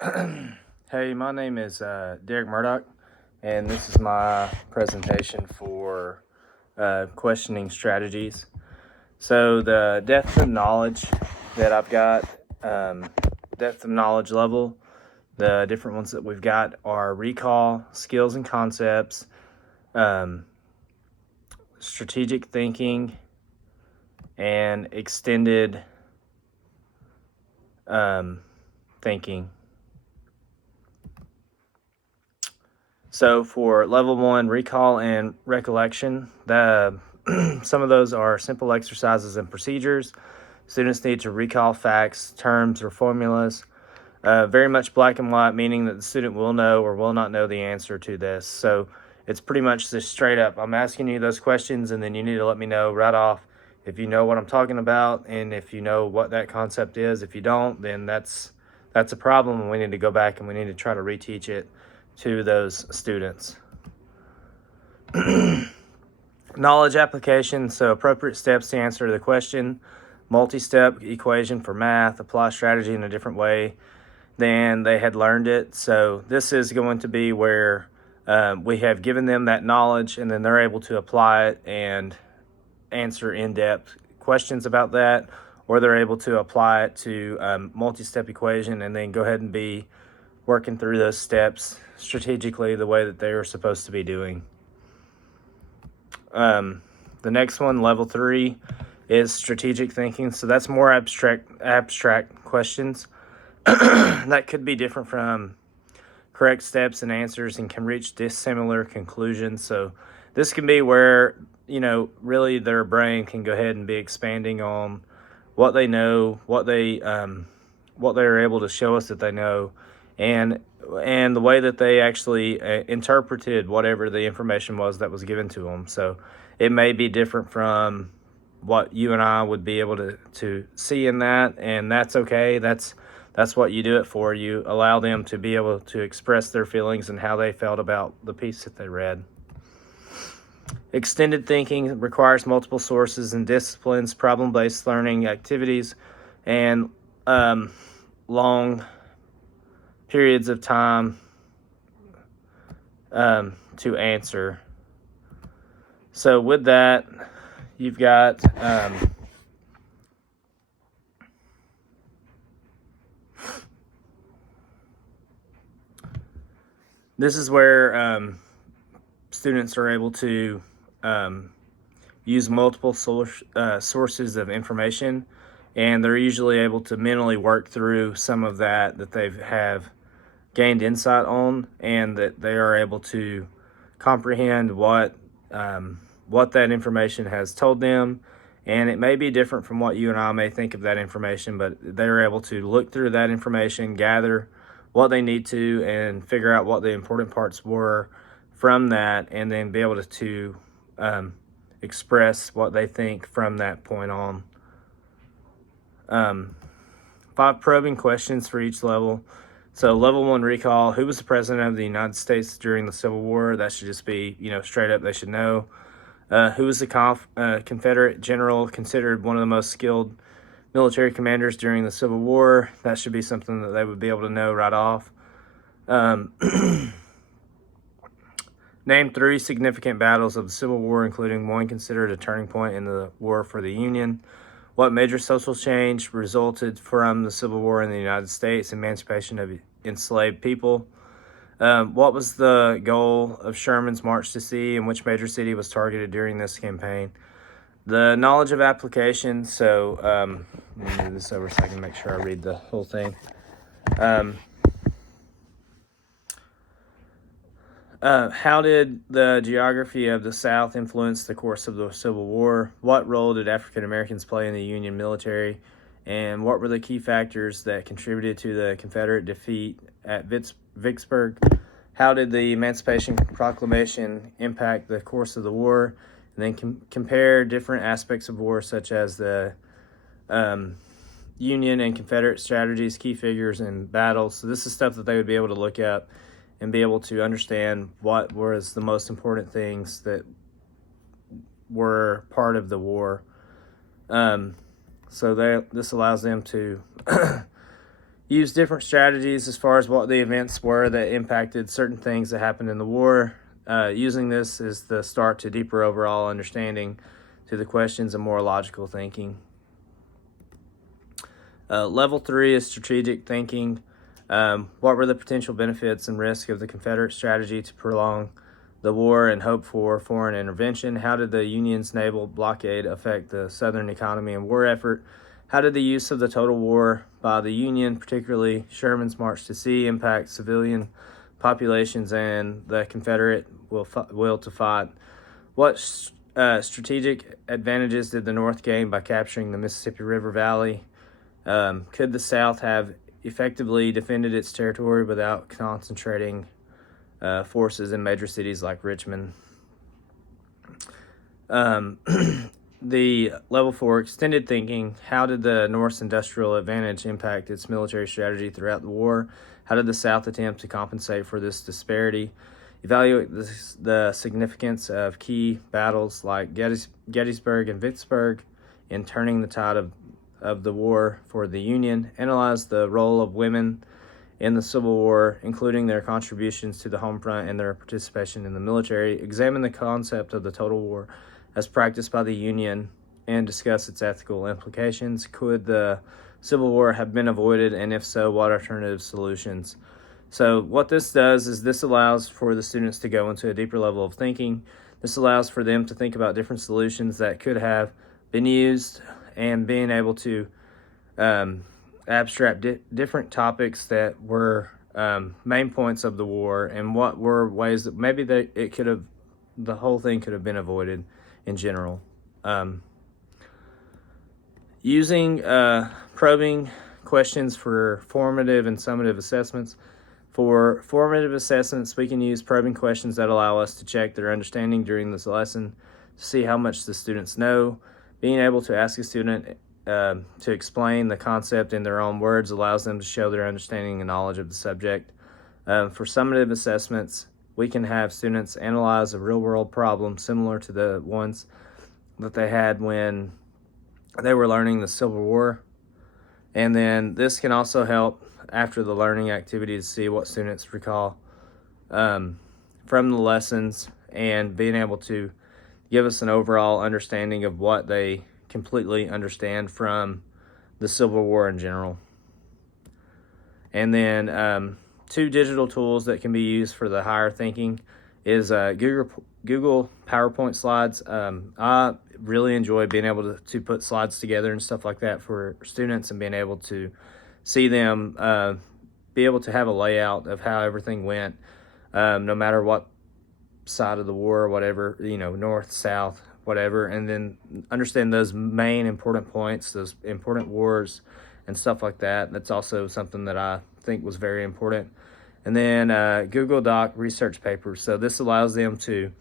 Hey, my name is Derek Murdoch, and this is my presentation for questioning strategies. So, the depth of knowledge that I've got, depth of knowledge level, the different ones that we've got are recall, skills and concepts, um, strategic thinking, and extended thinking. So for level 1, recall and recollection, some of those are simple exercises and procedures. Students need to recall facts, terms, or formulas. Very much black and white, meaning that the student will know or will not know the answer to this. So it's pretty much just straight up. I'm asking you those questions, and then you need to let me know right off if you know what I'm talking about and if you know what that concept is. If you don't, then that's a problem, and we need to go back and we need to try to reteach it to those students. Knowledge application, so appropriate steps to answer the question, multi-step equation for math, apply strategy in a different way than they had learned it. So this is going to be where we have given them that knowledge, and then they're able to apply it and answer in-depth questions about that, or they're able to apply it to multi-step equation and then go ahead and be working through those steps strategically the way that they are supposed to be doing. The next one, level 3, is strategic thinking. So that's more abstract questions that could be different from correct steps and answers and can reach dissimilar conclusions. So this can be where, really their brain can go ahead and be expanding on what they know, what they're able to show us that they know, and the way that they actually interpreted whatever the information was that was given to them. So it may be different from what you and I would be able to see in that, and that's okay. That's what you do it for. You allow them to be able to express their feelings and how they felt about the piece that they read. Extended thinking requires multiple sources and disciplines, problem-based learning activities, and long periods of time to answer. So with that, you've got this is where students are able to use multiple sources of information, and they're usually able to mentally work through some of that they have gained insight on, and that they are able to comprehend what that information has told them. And it may be different from what you and I may think of that information, but they're able to look through that information, gather what they need to, and figure out what the important parts were from that, and then be able to express what they think from that point on. 5 probing questions for each level. So level 1, recall: who was the president of the United States during the Civil War? That should just be, straight up, they should know. Who was the Confederate general considered one of the most skilled military commanders during the Civil War? That should be something that they would be able to know right off. Name 3 significant battles of the Civil War, including one considered a turning point in the war for the Union. What major social change resulted from the Civil War in the United States? Emancipation of enslaved people. What was the goal of Sherman's march to sea, and which major city was targeted during this campaign? The knowledge of application. So let me move this over so I can make sure I read the whole thing. How did the geography of the South influence the course of the Civil War? What role did African Americans play in the Union military? And what were the key factors that contributed to the Confederate defeat at Vicksburg? How did the Emancipation Proclamation impact the course of the war? And then compare different aspects of war, such as the Union and Confederate strategies, key figures, and battles. So this is stuff that they would be able to look up and be able to understand what was the most important things that were part of the war. So this allows them to use different strategies as far as what the events were that impacted certain things that happened in the war. Using this is the start to deeper overall understanding to the questions and more logical thinking. Level 3 is strategic thinking. What were the potential benefits and risks of the Confederate strategy to prolong the war and hope for foreign intervention? How did the Union's naval blockade affect the Southern economy and war effort? How did the use of the total war by the Union, particularly Sherman's march to sea, impact civilian populations and the Confederate will to fight? What strategic advantages did the North gain by capturing the Mississippi River Valley? Could the South have effectively defended its territory without concentrating forces in major cities like Richmond? The level 4, extended thinking. How did the North's industrial advantage impact its military strategy throughout the war? How did the South attempt to compensate for this disparity? Evaluate the significance of key battles like Gettysburg and Vicksburg in turning the tide of the war for the Union. Analyze the role of women in the Civil War, including their contributions to the home front and their participation in the military. Examine the concept of the total war as practiced by the Union and discuss its ethical implications. Could the Civil War have been avoided, and if so, what alternative solutions? So what this does is this allows for the students to go into a deeper level of thinking. This allows for them to think about different solutions that could have been used and being able to abstract different topics that were main points of the war and what were ways that maybe the whole thing could have been avoided in general. Using probing questions for formative and summative assessments. For formative assessments, we can use probing questions that allow us to check their understanding during this lesson to see how much the students know. Being able to ask a student to explain the concept in their own words allows them to show their understanding and knowledge of the subject. For summative assessments, we can have students analyze a real-world problem similar to the ones that they had when they were learning the Civil War. And then this can also help after the learning activity to see what students recall from the lessons and being able to give us an overall understanding of what they completely understand from the Civil War in general. And then 2 digital tools that can be used for the higher thinking is Google PowerPoint slides. I really enjoy being able to put slides together and stuff like that for students and being able to see them be able to have a layout of how everything went, no matter what side of the war or whatever, north, south, whatever, and then understand those main important points, those important wars and stuff like that. That's also something that I think was very important. And then Google Doc research papers. So this allows them to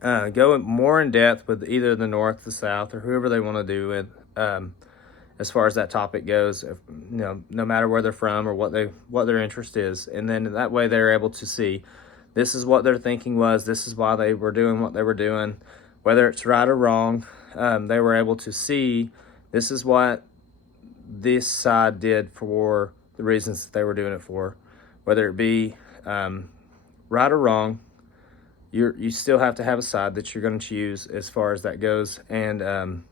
go more in depth with either the North, the South, or whoever they want to do with as far as that topic goes. No matter where they're from or what their interest is, and then that way they're able to see this is what their thinking was. This is why they were doing what they were doing, whether it's right or wrong. They were able to see this is what this side did for the reasons that they were doing it for. Whether it be right or wrong, you still have to have a side that you're going to choose as far as that goes, and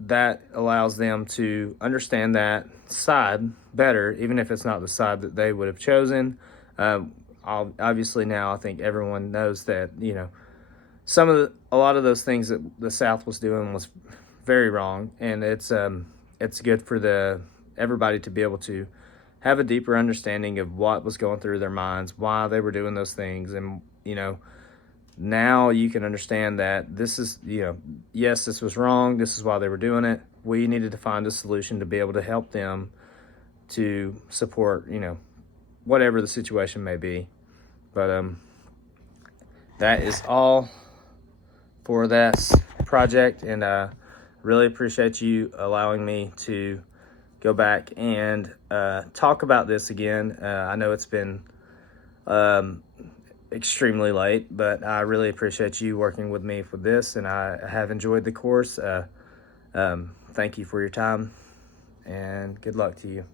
that allows them to understand that side better, even if it's not the side that they would have chosen. Obviously, now I think everyone knows that a lot of those things that the South was doing was very wrong, and it's good for everybody to be able to have a deeper understanding of what was going through their minds, why they were doing those things. And now you can understand that this is, yes, this was wrong, this is why they were doing it. We needed to find a solution to be able to help them to support whatever the situation may be. But that is all for this project, and really appreciate you allowing me to go back and talk about this again. I know it's been extremely late, but I really appreciate you working with me for this, and I have enjoyed the course. Thank you for your time. and good luck to you.